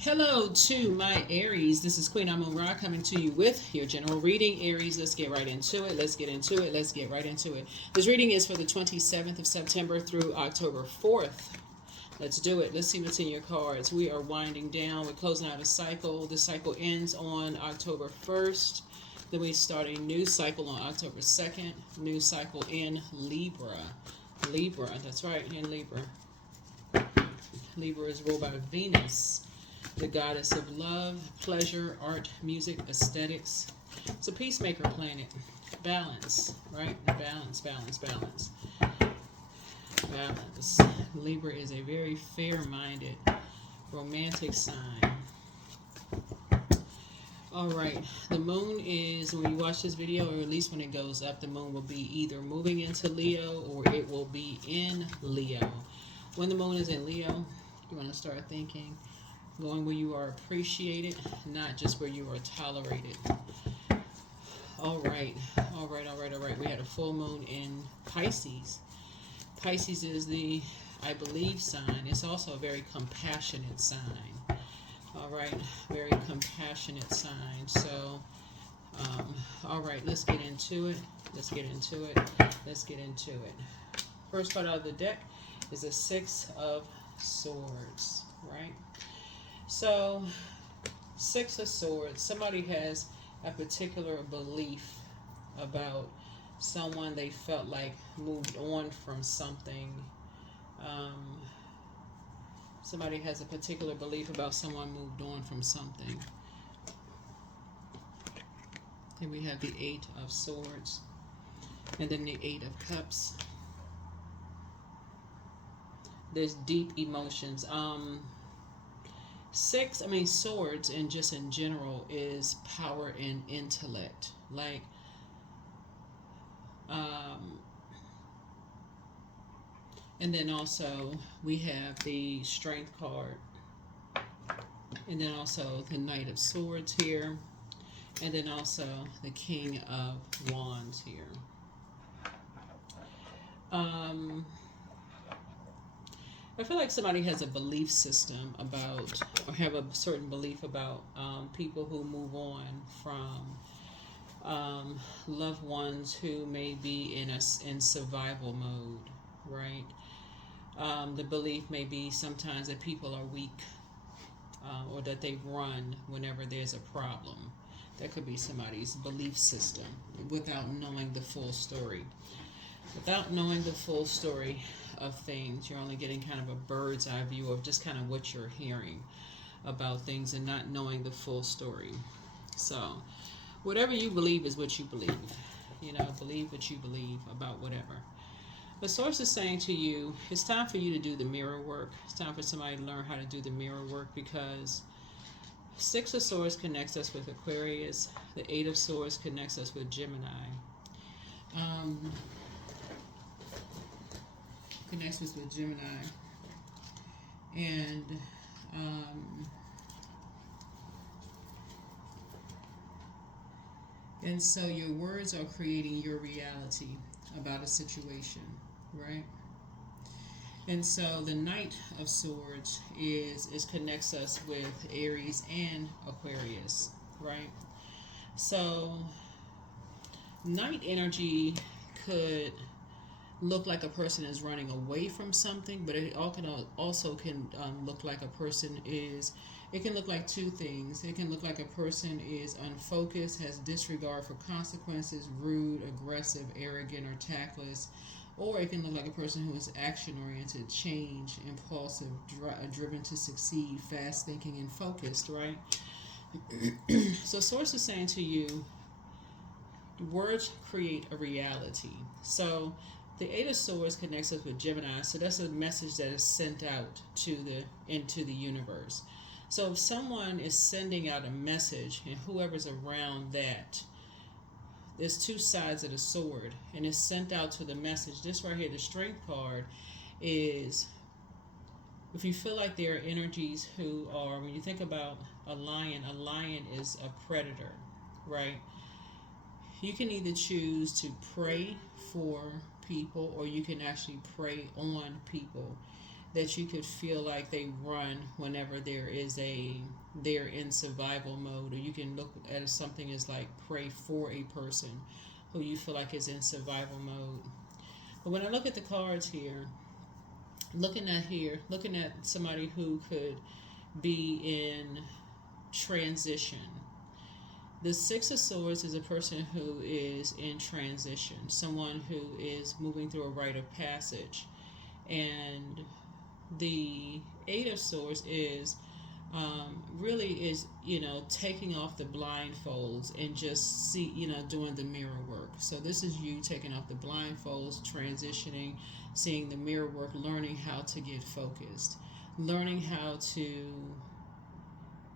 Hello to my Aries. This is Queen Amun Ra coming to you with your general reading. Aries, let's get right into it. Let's get into it. Let's get right into it. This reading is for the 27th of September through October 4th. Let's do it. Let's see what's in your cards. We are winding down. We're closing out a cycle. The cycle ends on October 1st. Then we start a new cycle on October 2nd. New cycle in Libra. Libra, that's right, in Libra. Libra is ruled by Venus, the goddess of love, pleasure, art, music, aesthetics. It's a peacemaker planet. Balance, right? Balance, balance, balance. Balance. Libra is a very fair-minded, romantic sign. All right. The moon is, when you watch this video, or at least when it goes up, the moon will be either moving into Leo or it will be in Leo. When the moon is in Leo, you want to start thinking, going where you are appreciated, not just where you are tolerated. All right. All right, all right, all right. We had a full moon in Pisces. Pisces is the, I believe, sign. It's also a very compassionate sign. All right, very compassionate sign. So, all right, let's get into it. Let's get into it. Let's get into it. First card out of the deck is a Six of Swords, right? So, Six of Swords. Somebody has a particular belief about someone they felt like moved on from something. Somebody has a particular belief about someone moved on from something. Then we have the Eight of Swords. And then the Eight of Cups. There's deep emotions. Swords, and just in general, is power and intellect. Like, and then also we have the Strength card. And then also the Knight of Swords here. And then also the King of Wands here. I feel like somebody has a belief system about, or have a certain belief about people who move on from loved ones who may be in survival mode, right? The belief may be sometimes that people are weak, or that they run whenever there's a problem. That could be somebody's belief system without knowing the full story. Without knowing the full story of things, you're only getting kind of a bird's eye view of just kind of what you're hearing about things and not knowing the full story. So, whatever you believe is what you believe. You know, believe what you believe about whatever. The source is saying to you, it's time for you to do the mirror work. It's time for somebody to learn how to do the mirror work, because Six of Swords connects us with Aquarius. The Eight of Swords connects us with Gemini. Connects us with Gemini. And so your words are creating your reality about a situation, right? And so the Knight of Swords is connects us with Aries and Aquarius, right? So Knight energy could look like a person is running away from something, but it also can look like a person is, it can look like two things. It can look like a person is unfocused, has disregard for consequences, rude, aggressive, arrogant, or tactless. Or it can look like a person who is action-oriented, change, impulsive, driven to succeed, fast-thinking, and focused, right? So Source is saying to you, words create a reality. So the Eight of Swords connects us with Gemini, so that's a message that is sent out into the universe. So if someone is sending out a message, and whoever's around that, there's two sides of the sword, and it's sent out to the message. This right here, the Strength card, is if you feel like there are energies who are, when you think about a lion is a predator, right? You can either choose to pray for people, or you can actually prey on people. that you could feel like they run whenever they're in survival mode, or you can look at something as like pray for a person who you feel like is in survival mode. But when I look at the cards here, looking at somebody who could be in transition. The Six of Swords is a person who is in transition, someone who is moving through a rite of passage. And the Eight of Swords is really is, taking off the blindfolds and just doing the mirror work. So this is you taking off the blindfolds, transitioning, seeing the mirror work, learning how to get focused, learning how to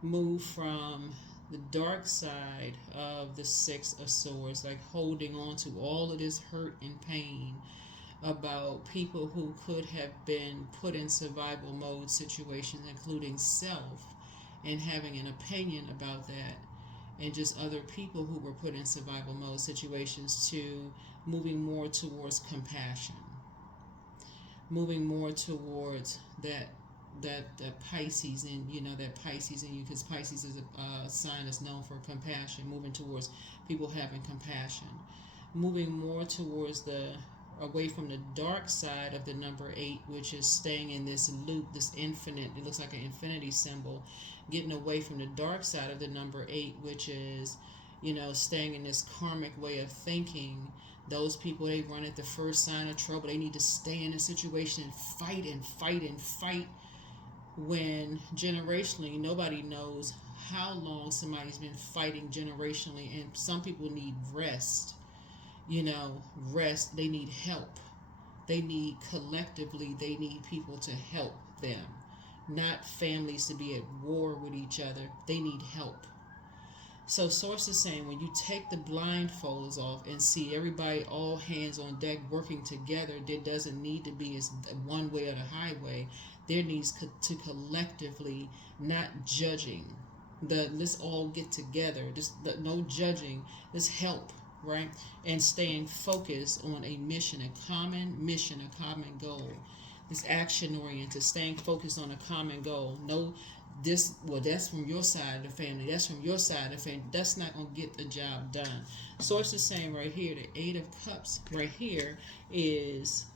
move from the dark side of the Six of Swords, like holding on to all of this hurt and pain about people who could have been put in survival mode situations, including self, and having an opinion about that, and just other people who were put in survival mode situations, to moving more towards compassion, moving more towards that Pisces, and that Pisces in you, because Pisces is a sign that's known for compassion, moving towards people having compassion, moving more towards away from the dark side of the number 8, which is staying in this loop, this infinite, it looks like an infinity symbol, getting away from the dark side of the number 8, which is, staying in this karmic way of thinking. Those people, they run at the first sign of trouble. They need to stay in a situation and fight and fight and fight, when generationally nobody knows how long somebody's been fighting generationally, and some people need rest. Rest. They need help. They need collectively, they need people to help them, not families to be at war with each other. They need help. So Source is saying, when you take the blindfolds off and see everybody, all hands on deck, working together, there doesn't need to be as one way or the highway. There needs to collectively, not judging. Let's all get together. No judging. Let's help, right? And staying focused on a mission, a common mission, a common goal. This action oriented, staying focused on a common goal. That's from your side of the family. That's from your side of the family. That's not going to get the job done. Source is saying right here, the Eight of Cups right here is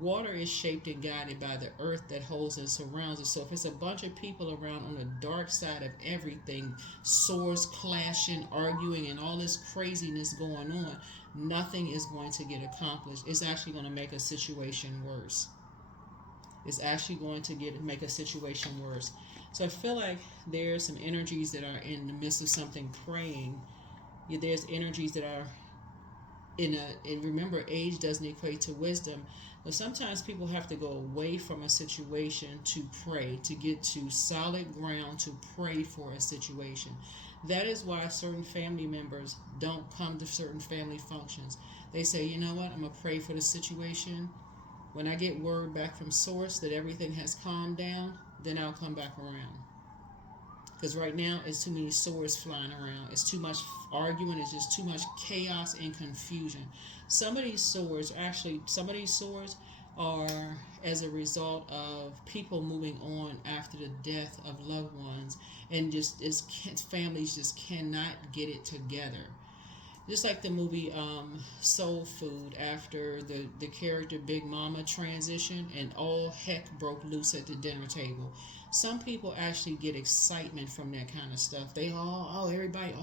water is shaped and guided by the earth that holds and surrounds us. So if it's a bunch of people around on the dark side of everything, swords clashing, arguing, and all this craziness going on, nothing is going to get accomplished. It's actually going to make a situation worse. It's actually going to make a situation worse. So I feel like there's some energies that are in the midst of something praying. There's energies that are and remember, age doesn't equate to wisdom. But sometimes people have to go away from a situation to pray, to get to solid ground, to pray for a situation. That is why certain family members don't come to certain family functions. They say, you know what, I'm going to pray for the situation. When I get word back from Source that everything has calmed down, then I'll come back around. Because right now, it's too many swords flying around. It's too much arguing. It's just too much chaos and confusion. Some of these swords are as a result of people moving on after the death of loved ones, and families just cannot get it together. Just like the movie Soul Food, after the character Big Mama transitioned and all heck broke loose at the dinner table. Some people actually get excitement from that kind of stuff. They everybody,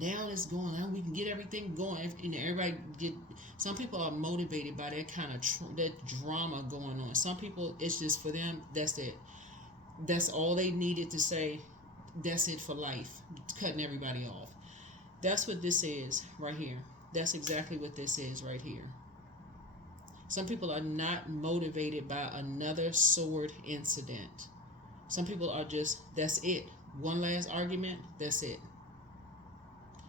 now it's going on. We can get everything going. Some people are motivated by that kind of that drama going on. Some people, it's just for them, that's it. That's all they needed to say. That's it for life. Cutting everybody off. That's what this is right here. That's exactly what this is right here. Some people are not motivated by another sword incident. Some people are just, that's it. One last argument, that's it.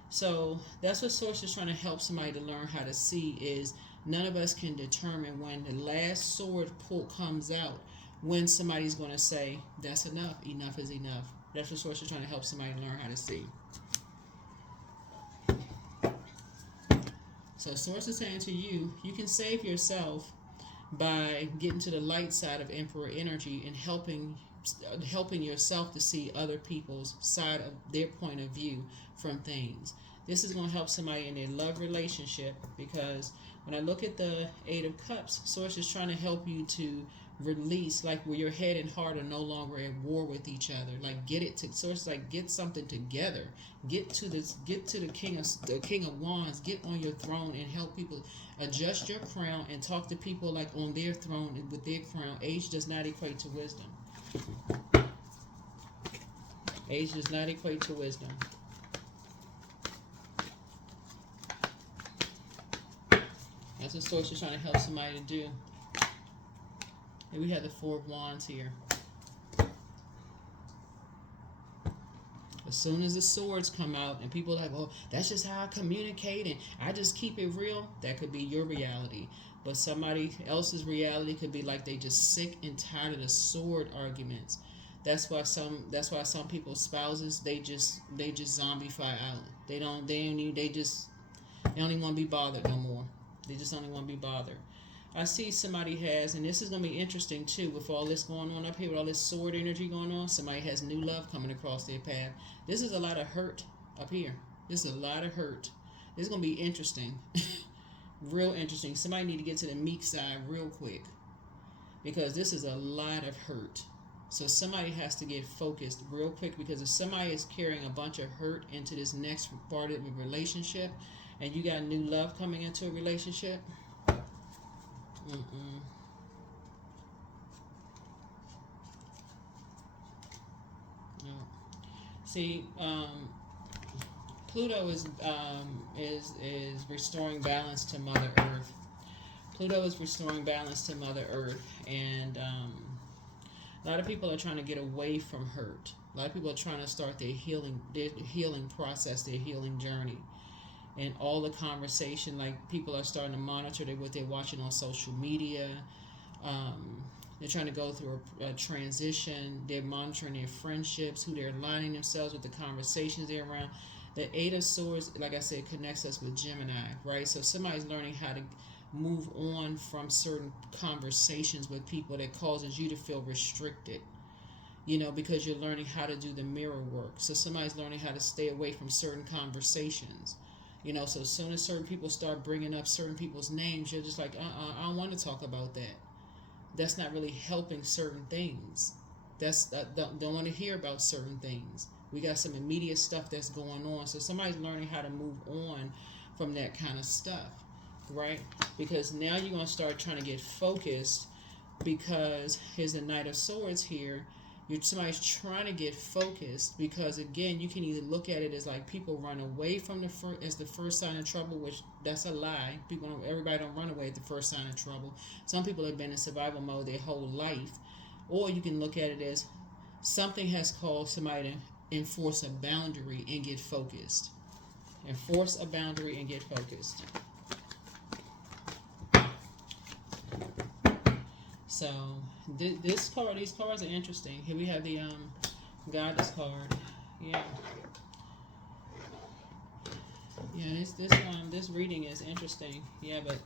So that's what Source is trying to help somebody to learn how to see, is none of us can determine when the last sword pull comes out, when somebody's going to say, that's enough. Enough is enough. That's what Source is trying to help somebody learn how to see. So Source is saying to you, you can save yourself by getting to the light side of Emperor energy and helping yourself to see other people's side of their point of view from things. This is going to help somebody in their love relationship, because when I look at the Eight of Cups, Source is trying to help you to release, like where your head and heart are no longer at war with each other. Like get it to Source, like get something together. Get to the King of Wands. Get on your throne and help people adjust your crown and talk to people like on their throne and with their crown. Age does not equate to wisdom. Age does not equate to wisdom. That's what Source is trying to help somebody to do. And we have the Four of Wands here. As soon as the swords come out and people are like, oh, that's just how I communicate and I just keep it real, that could be your reality. But somebody else's reality could be like they just sick and tired of the sword arguments. That's why some people's spouses, they just zombify out. They don't even want to be bothered no more. They just don't even want to be bothered. I see somebody has, and this is going to be interesting too, with all this going on up here, with all this sword energy going on, somebody has new love coming across their path. This is a lot of hurt up here. This is a lot of hurt. This is going to be interesting. Real interesting. Somebody need to get to the meek side real quick, because this is a lot of hurt. So somebody has to get focused real quick, because if somebody is carrying a bunch of hurt into this next part of the relationship, and you got new love coming into a relationship, no. See, Pluto is restoring balance to Mother Earth. Pluto is restoring balance to Mother Earth, and a lot of people are trying to get away from hurt. A lot of people are trying to start their healing process, their healing journey. And all the conversation, like people are starting to monitor what they're watching on social media. They're trying to go through a transition. They're monitoring their friendships, who they're aligning themselves with, the conversations they're around. The Eight of Swords, like I said, connects us with Gemini, right? So somebody's learning how to move on from certain conversations with people that causes you to feel restricted, because you're learning how to do the mirror work. So somebody's learning how to stay away from certain conversations. So as soon as certain people start bringing up certain people's names, you're just like, I don't want to talk about that. That's not really helping certain things. Don't want to hear about certain things. We got some immediate stuff that's going on. So somebody's learning how to move on from that kind of stuff, right? Because now you're going to start trying to get focused, because here's the Knight of Swords here. Somebody's trying to get focused, because again, you can either look at it as like people run away from the first sign of trouble, which that's a lie. Everybody don't run away at the first sign of trouble. Some people have been in survival mode their whole life. Or you can look at it as something has caused somebody to enforce a boundary and get focused. Enforce a boundary and get focused. So these cards are interesting. Here we have the Goddess card. Yeah. This reading is interesting. Yeah, but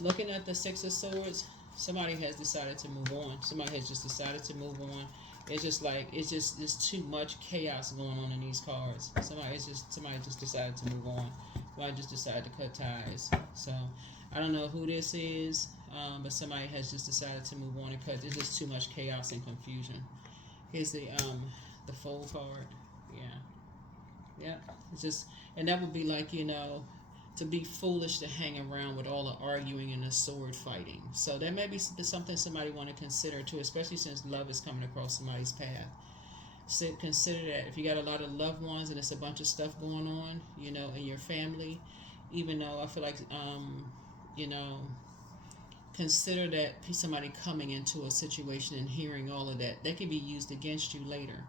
looking at the Six of Swords, somebody has decided to move on. Somebody has just decided to move on. It's just like there's too much chaos going on in these cards. Somebody just decided to move on. Somebody just decided to cut ties. So I don't know who this is. But somebody has just decided to move on because there's just too much chaos and confusion. Here's the Fool card. Yeah. It's just, and that would be like, to be foolish to hang around with all the arguing and the sword fighting. So that may be something somebody want to consider too, especially since love is coming across somebody's path. So consider that if you got a lot of loved ones and it's a bunch of stuff going on, in your family, even though I feel like, consider that somebody coming into a situation and hearing all of that can be used against you later.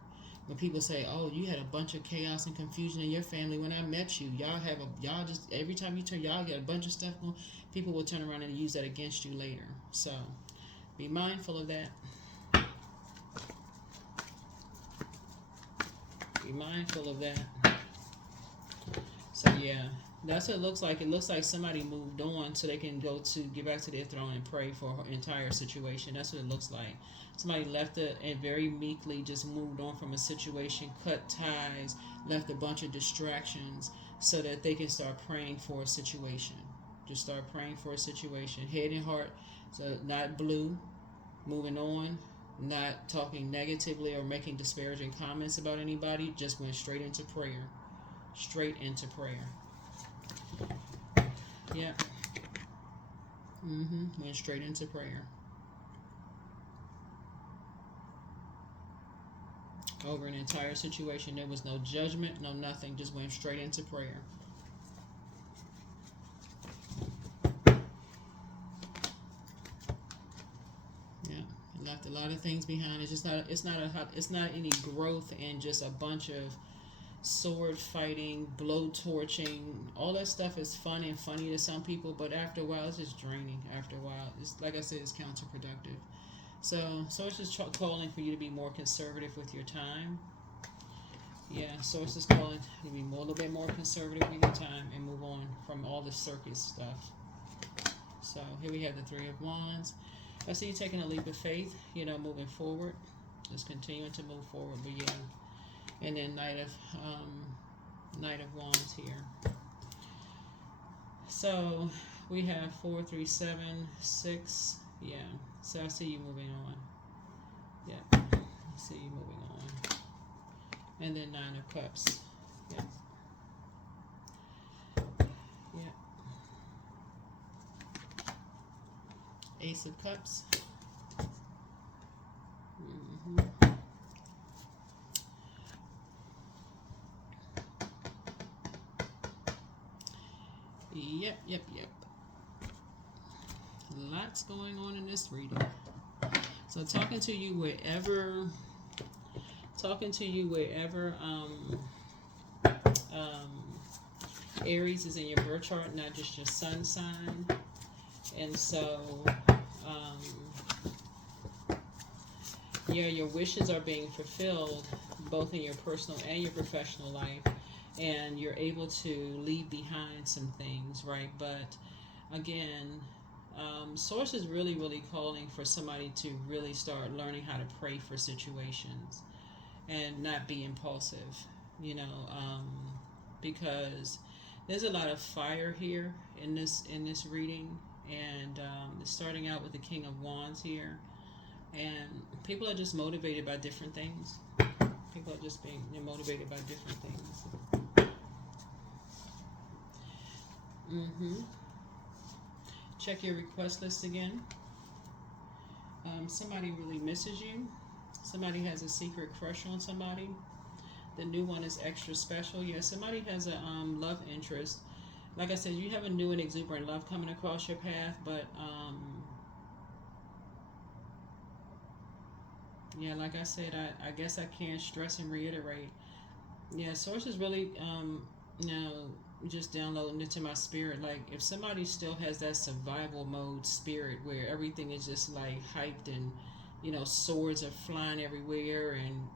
When people say, "Oh, you had a bunch of chaos and confusion in your family when I met you. Y'all just every time you turn, y'all get a bunch of stuff going." People will turn around and use that against you later. So, be mindful of that. Be mindful of that. So yeah, That's what it looks like. It looks like somebody moved on so they can go to get back to their throne and pray for her entire situation. That's what it looks like. Somebody left it and very meekly just moved on from a situation, cut ties, left a bunch of distractions so that they can start praying for a situation. Just start praying for a situation. Head and heart, so not blue, moving on, not talking negatively or making disparaging comments about anybody, just went straight into prayer. Straight into prayer. Yep. Went straight into prayer. Over an entire situation. There was no judgment, no nothing. Just went straight into prayer. Yeah. Left a lot of things behind. It's not any growth in just a bunch of sword fighting, blow torching. All that stuff is fun and funny to some people, but after a while it's just draining. After a while, it's like I said, it's counterproductive. So it's just calling for you to be more conservative with your time. Yeah, Source is calling you to be a little bit more conservative with your time and move on from all the circus stuff. So here we have the Three of Wands. I see you taking a leap of faith, moving forward. Just continuing to move forward, but yeah. And then Knight of Wands here. So we have 4, 3, 7, 6. Yeah. So I see you moving on. Yeah. I see you moving on. And then 9 of Cups. Yeah. Yeah. Ace of Cups. Yep. Lots going on in this reading. So talking to you wherever Aries is in your birth chart, not just your sun sign. And so your wishes are being fulfilled both in your personal and your professional life, and you're able to leave behind some things, right? But again, Source is really, really calling for somebody to really start learning how to pray for situations and not be impulsive, because there's a lot of fire here in this reading, and it's starting out with the King of Wands here, and people are just motivated by different things. People are just being motivated by different things. Check your request list again. Somebody really misses you. Somebody has a secret crush on somebody. The new one is extra special. Yeah, somebody has a love interest. Like I said, you have a new and exuberant love coming across your path, but yeah, like I said, I guess I can't stress and reiterate. Yeah, Source is really just downloading into my spirit. Like, if somebody still has that survival mode spirit where everything is just like hyped and swords are flying everywhere, and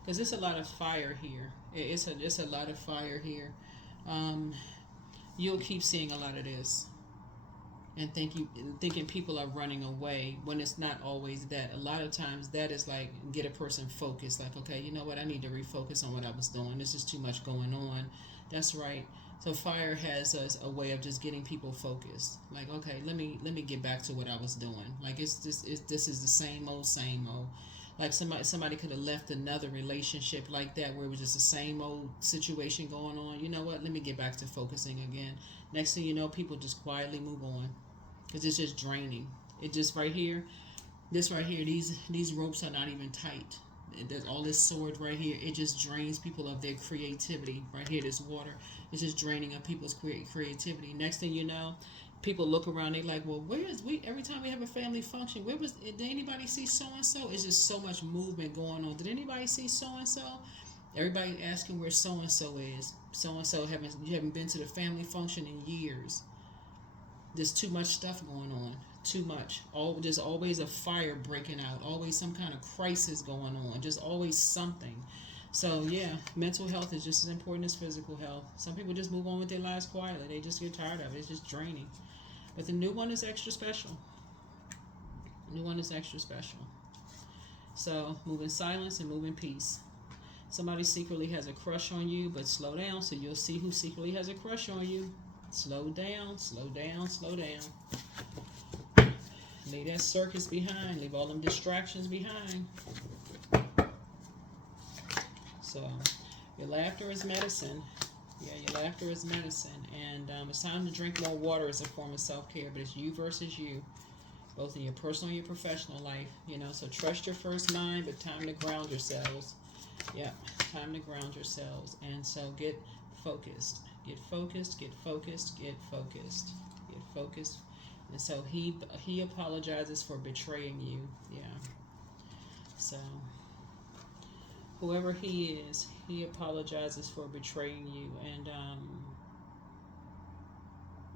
because it's a lot of fire here. It's a lot of fire here. You'll keep seeing a lot of this, and thinking people are running away when it's not always that. A lot of times that is like get a person focused. Like, okay, you know what? I need to refocus on what I was doing. This is too much going on. That's right. So fire has a way of just getting people focused. Like, okay, let me get back to what I was doing. Like, this is the same old. Like somebody could have left another relationship like that where it was just the same old situation going on. You know what? Let me get back to focusing again. Next thing you know, people just quietly move on because it's just draining. It just right here, these ropes are not even tight. There's all this sword right here. It just drains people of their creativity. Right here, this water is just draining of people's creativity. Next thing you know, people look around. They like, well, where is we? Every time we have a family function, did anybody see so and so? It's just so much movement going on. Did anybody see so and so? Everybody asking where so and so is. So and so you haven't been to the family function in years. There's too much stuff going on. Too much. There's always a fire breaking out. Always some kind of crisis going on. Just always something. So yeah, mental health is just as important as physical health. Some people just move on with their lives quietly. They just get tired of it. It's just draining. But the new one is extra special. The new one is extra special. So move in silence and move in peace. Somebody secretly has a crush on you, but slow down so you'll see who secretly has a crush on you. Slow down, slow down, slow down. Leave that circus behind. Leave all them distractions behind. So, your laughter is medicine. Yeah, your laughter is medicine. And it's time to drink more water as a form of self-care, but it's you versus you, both in your personal and your professional life. You know, so trust your first mind, but time to ground yourselves. Yeah, time to ground yourselves. And so get focused. Get focused, get focused, get focused. Get focused. And so he apologizes for betraying you. Yeah. So whoever he is, he apologizes for betraying you. And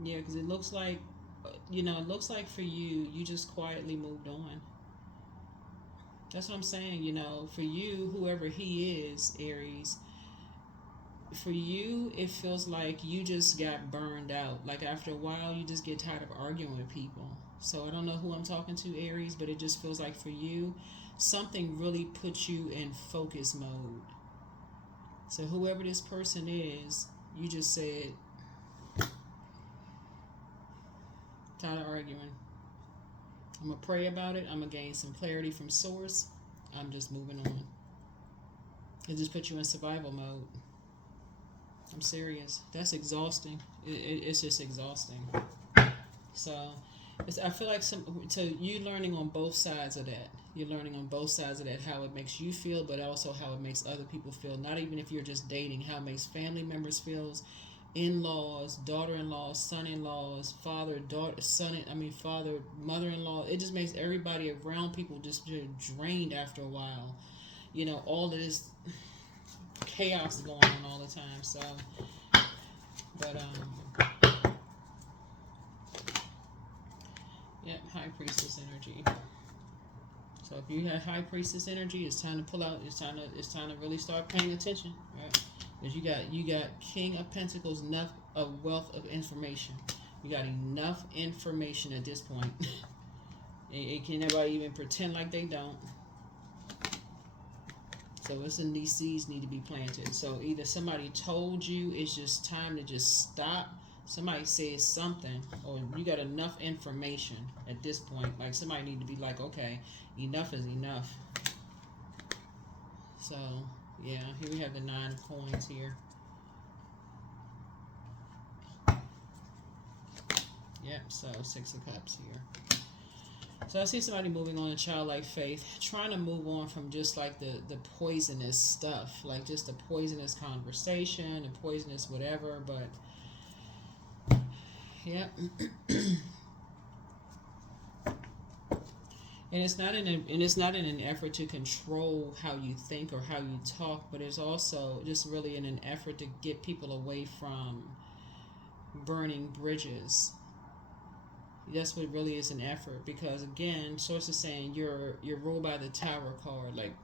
yeah, because it looks like, it looks like for you, you just quietly moved on. That's what I'm saying. For you, whoever he is, Aries, for you, it feels like you just got burned out. Like after a while, you just get tired of arguing with people. So I don't know who I'm talking to, Aries, but it just feels like for you, something really puts you in focus mode. So whoever this person is, you just said, tired of arguing. I'm going to pray about it. I'm going to gain some clarity from source. I'm just moving on. It just puts you in survival mode. I'm serious. That's exhausting. It's just exhausting. So I feel like you learning on both sides of that. You're learning on both sides of that, how it makes you feel, but also how it makes other people feel. Not even if you're just dating, how it makes family members feel, in-laws, daughter-in-laws, son-in-laws, father, daughter, father, mother-in-law. It just makes everybody around people just drained after a while. All of this chaos going on all the time. So, but yep, High Priestess energy. So if you have High Priestess energy, it's time to pull out. It's time to really start paying attention, right? Because you got King of Pentacles, enough of wealth of information. You got enough information at this point. And can nobody even pretend like they don't. So listen, these seeds need to be planted. So either somebody told you it's just time to just stop. Somebody says something, or you got enough information at this point. Like somebody need to be like, okay, enough is enough. So yeah, here we have the 9 of coins here. Yep, so 6 of cups here. So I see somebody moving on to childlike faith, trying to move on from just like the poisonous stuff, like just the poisonous conversation and poisonous whatever, but yeah. And it's not in an effort to control how you think or how you talk, but it's also just really in an effort to get people away from burning bridges. That's what really is an effort, because again, source is saying you're ruled by the Tower card, like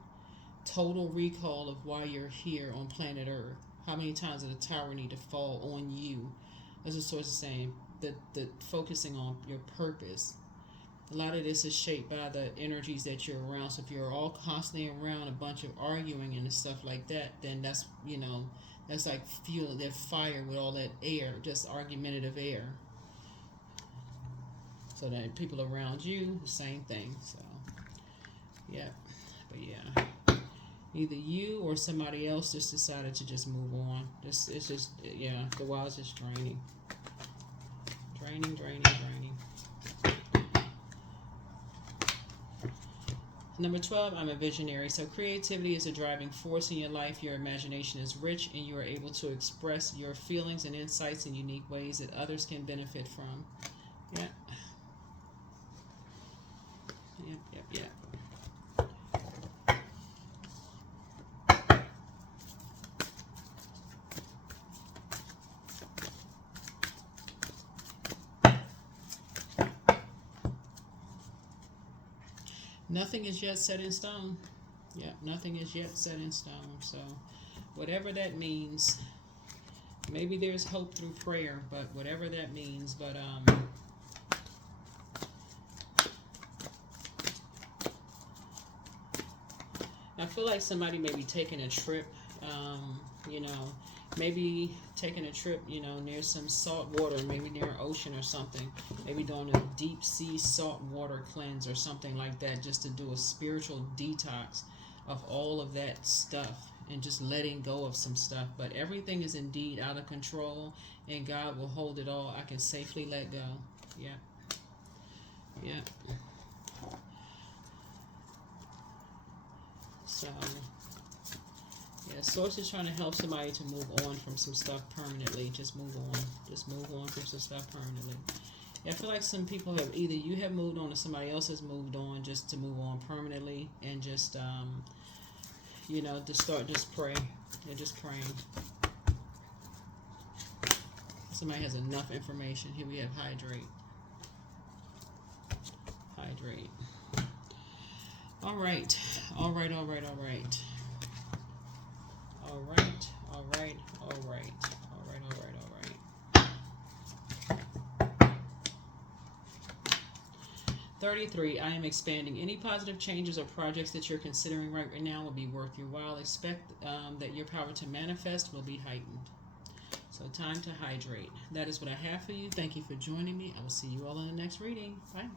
total recall of why you're here on planet Earth. How many times did the tower need to fall on you? That's what source is saying. That focusing on your purpose. A lot of this is shaped by the energies that you're around. So if you're all constantly around a bunch of arguing and stuff like that, then that's that's like fuel, that fire with all that air, just argumentative air. So that people around you, the same thing. So, yeah. But yeah. Either you or somebody else just decided to just move on. It's just, yeah, the wild's just draining. Draining. Number 12, I'm a visionary. So creativity is a driving force in your life. Your imagination is rich, and you are able to express your feelings and insights in unique ways that others can benefit from. Yeah. Yep. Nothing is yet set in stone. Yeah, nothing is yet set in stone. So, whatever that means, maybe there's hope through prayer, but whatever that means. But I feel like somebody may be taking a trip. You know, maybe taking a trip, you know, near some salt water, maybe near an ocean or something. Maybe doing a deep sea salt water cleanse or something like that, just to do a spiritual detox of all of that stuff and just letting go of some stuff. But everything is indeed out of control, and God will hold it all. I can safely let go. Yeah. Yeah. So, yeah, Source is trying to help somebody to move on from some stuff permanently. Just move on. Just move on from some stuff permanently. Yeah, I feel like some people have, either you have moved on or somebody else has moved on, just to move on permanently, and just, you know, to start just pray. They're just praying. Somebody has enough information. Here we have hydrate. Hydrate. All right. All right, all right, all right. All right, all right, all right. All right, all right, all right. 33. I am expanding. Any positive changes or projects that you're considering right now will be worth your while. Expect that your power to manifest will be heightened. So, time to hydrate. That is what I have for you. Thank you for joining me. I will see you all in the next reading. Bye.